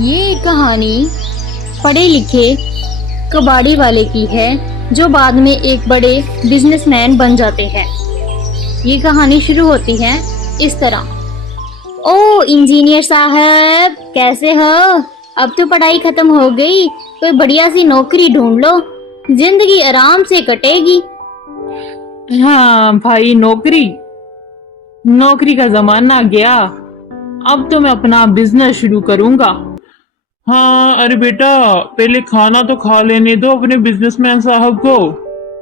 ये कहानी पढ़े लिखे कबाड़ी वाले की है जो बाद में एक बड़े बिजनेसमैन बन जाते हैं। ये कहानी शुरू होती है इस तरह। ओ इंजीनियर साहब, कैसे हो? अब तो पढ़ाई खत्म हो गई, कोई बढ़िया सी नौकरी ढूंढ लो, जिंदगी आराम से कटेगी। हाँ भाई, नौकरी नौकरी का जमाना गया। अब तो मैं अपना बिजनेस शुरू करूंगा। हाँ, अरे बेटा, पहले खाना तो खा लेने दो अपने बिजनेसमैन साहब को।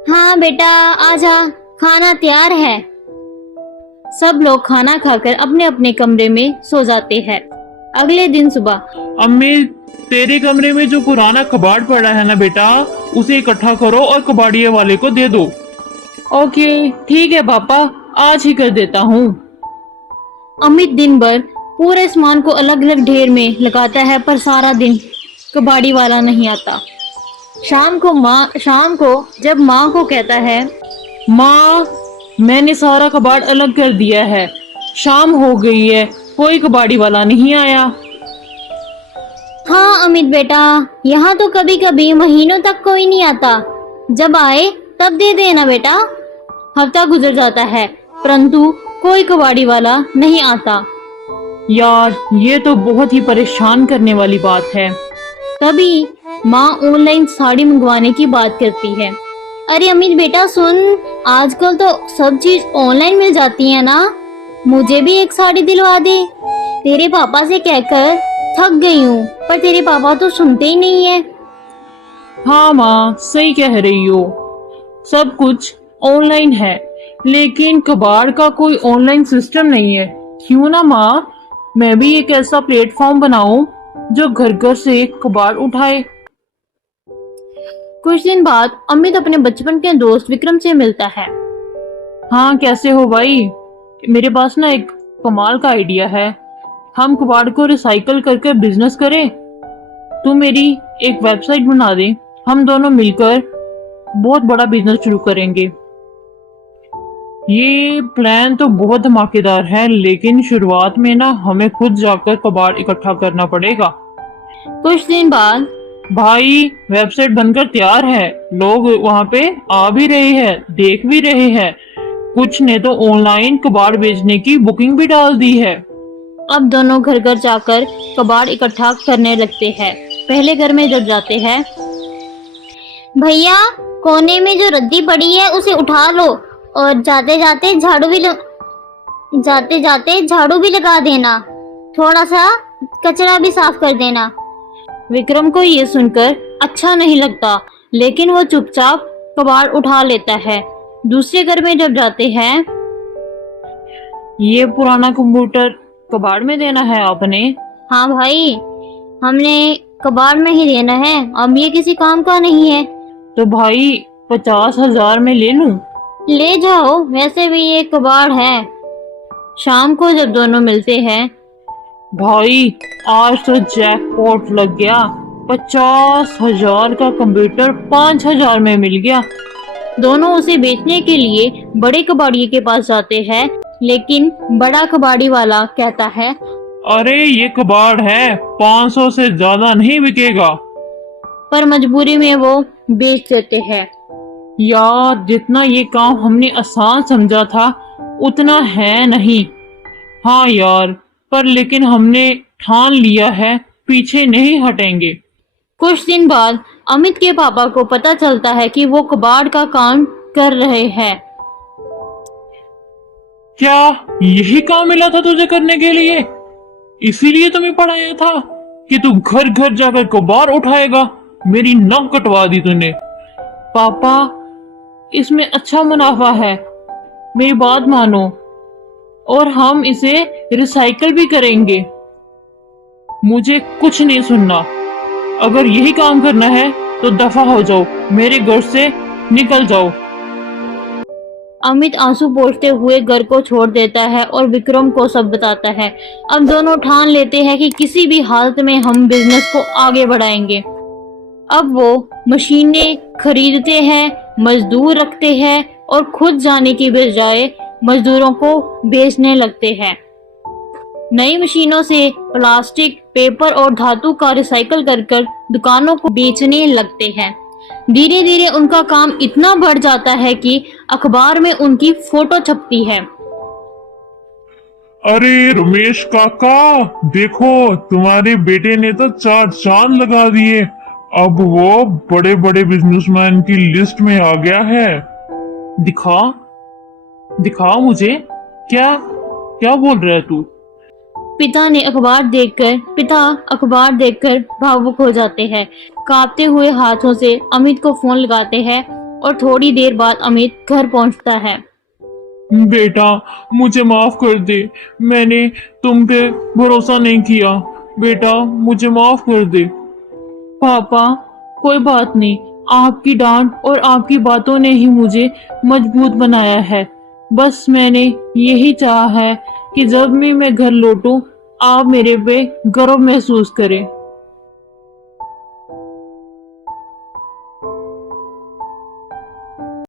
हाँ बेटा, आजा, खाना तैयार है। सब लोग खाना खाकर अपने अपने कमरे में सो जाते हैं। अगले दिन सुबह अम्मी, तेरे कमरे में जो पुराना कबाड़ पड़ा है ना बेटा, उसे इकट्ठा करो और कबाड़िये वाले को दे दो। ओके, ठीक है पापा, आज ही कर देता हूँ। अमित दिन भर पूरे सामान को अलग अलग ढेर में लगाता है, पर सारा दिन कबाड़ी वाला नहीं आता। शाम को जब माँ को कहता है, माँ, मैंने सारा कबाड़ अलग कर दिया है, शाम हो गई है, कोई कबाड़ी वाला नहीं आया। हाँ अमित बेटा, यहाँ तो कभी कभी महीनों तक कोई नहीं आता, जब आए तब दे देना बेटा। हफ्ता गुजर जाता है परंतु कोई कबाड़ी वाला नहीं आता। यार, ये तो बहुत ही परेशान करने वाली बात है। तभी माँ ऑनलाइन साड़ी मंगवाने की बात करती है। अरे अमित बेटा सुन, आजकल तो सब चीज ऑनलाइन मिल जाती है ना, मुझे भी एक साड़ी दिलवा दे। तेरे पापा से कहकर थक गई हूँ, पर तेरे पापा तो सुनते ही नहीं है। हाँ माँ, सही कह रही हो, सब कुछ ऑनलाइन है, लेकिन कबाड़ का कोई ऑनलाइन सिस्टम नहीं है। क्यों ना माँ, मैं भी एक ऐसा प्लेटफॉर्म बनाऊं जो घर घर से कबाड़ उठाए। कुछ दिन बाद अमित अपने बचपन के दोस्त विक्रम से मिलता है। हाँ, कैसे हो भाई? मेरे पास ना एक कमाल का आइडिया है। हम कबाड़ को रिसाइकल करके बिजनेस करें। तू मेरी एक वेबसाइट बना दे, हम दोनों मिलकर बहुत बड़ा बिजनेस शुरू करेंगे। ये प्लान तो बहुत धमाकेदार है, लेकिन शुरुआत में ना हमें खुद जाकर कबाड़ इकट्ठा करना पड़ेगा। कुछ दिन बाद भाई, वेबसाइट बनकर तैयार है, लोग वहाँ पे आ भी रहे हैं, देख भी रहे हैं, कुछ ने तो ऑनलाइन कबाड़ बेचने की बुकिंग भी डाल दी है। अब दोनों घर घर जाकर कबाड़ इकट्ठा करने लगते हैं। पहले घर में जब जाते हैं, भैया कोने में जो रद्दी पड़ी है उसे उठा लो, और जाते जाते झाड़ू भी लगा देना, थोड़ा सा कचरा भी साफ कर देना। विक्रम को ये सुनकर अच्छा नहीं लगता, लेकिन वो चुपचाप कबाड़ उठा लेता है। दूसरे घर में जब जाते हैं, ये पुराना कंप्यूटर कबाड़ में देना है आपने? हाँ भाई, हमने कबाड़ में ही देना है, अब ये किसी काम का नहीं है। तो भाई 50,000 में ले लूं? ले जाओ, वैसे भी ये कबाड़ है। शाम को जब दोनों मिलते हैं, भाई, आज तो जैकपॉट लग गया, 50,000 का कंप्यूटर 5,000 में मिल गया। दोनों उसे बेचने के लिए बड़े कबाड़िए के पास जाते हैं, लेकिन बड़ा कबाड़ी वाला कहता है, अरे ये कबाड़ है, 500 से ज्यादा नहीं बिकेगा। पर मजबूरी में वो बेच देते हैं। यार, जितना ये काम हमने आसान समझा था उतना है नहीं। हाँ यार, पर लेकिन हमने ठान लिया है, पीछे नहीं हटेंगे। कुछ दिन बाद अमित के पापा को पता चलता है कि वो कबाड़ का काम कर रहे हैं। क्या यही काम मिला था तुझे करने के लिए? इसीलिए तुम्हें पढ़ाया था कि तू घर घर जाकर कबाड़ उठाएगा? मेरी नाक कटवा दी तूने। पापा, इसमें अच्छा मुनाफा है, मेरी बात मानो, और हम इसे रिसाइकल भी करेंगे। मुझे कुछ नहीं सुनना, अगर यही काम करना है तो दफा हो जाओ, मेरे घर से निकल जाओ। अमित आंसू पोंछते हुए घर को छोड़ देता है और विक्रम को सब बताता है। अब दोनों ठान लेते हैं कि किसी भी हालत में हम बिजनेस को आगे बढ़ाएंगे। अब वो मशीनें खरीदते हैं, मजदूर रखते हैं और खुद जाने की बजाय मजदूरों को बेचने लगते हैं। नई मशीनों से प्लास्टिक, पेपर और धातु का रिसाइकल कर दुकानों को बेचने लगते हैं। धीरे धीरे उनका काम इतना बढ़ जाता है कि अखबार में उनकी फोटो छपती है। अरे रमेश काका, देखो तुम्हारे बेटे ने तो 4 चांद लगा दिए। अब वो बड़े बड़े बिजनेसमैन की लिस्ट में आ गया है। दिखा दिखा मुझे, क्या क्या बोल रहा है तू? पिता अखबार देखकर भावुक हो जाते हैं। कांपते हुए हाथों से अमित को फोन लगाते हैं और थोड़ी देर बाद अमित घर पहुंचता है। बेटा, मुझे माफ कर दे, मैंने तुम पे भरोसा नहीं किया। बेटा, मुझे माफ कर दे। पापा, कोई बात नहीं, आपकी डांट और आपकी बातों ने ही मुझे मजबूत बनाया है। बस मैंने यही चाहा है कि जब भी मैं घर लौटूं, आप मेरे पे गर्व महसूस करें।